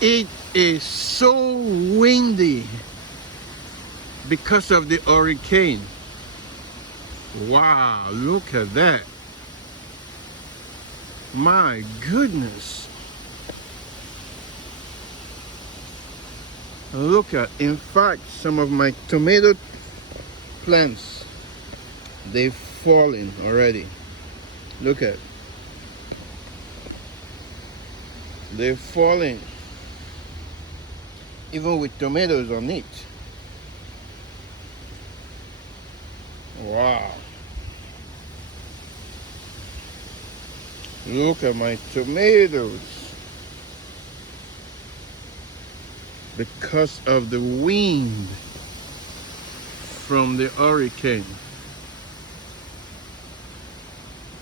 It is so windy because of the hurricane. Wow, look at that. My goodness. Look at, in fact, some of my tomato plants, they've fallen already. Look at, they've fallen, even with tomatoes on it. Wow. Look at my tomatoes. Because of the wind from the hurricane.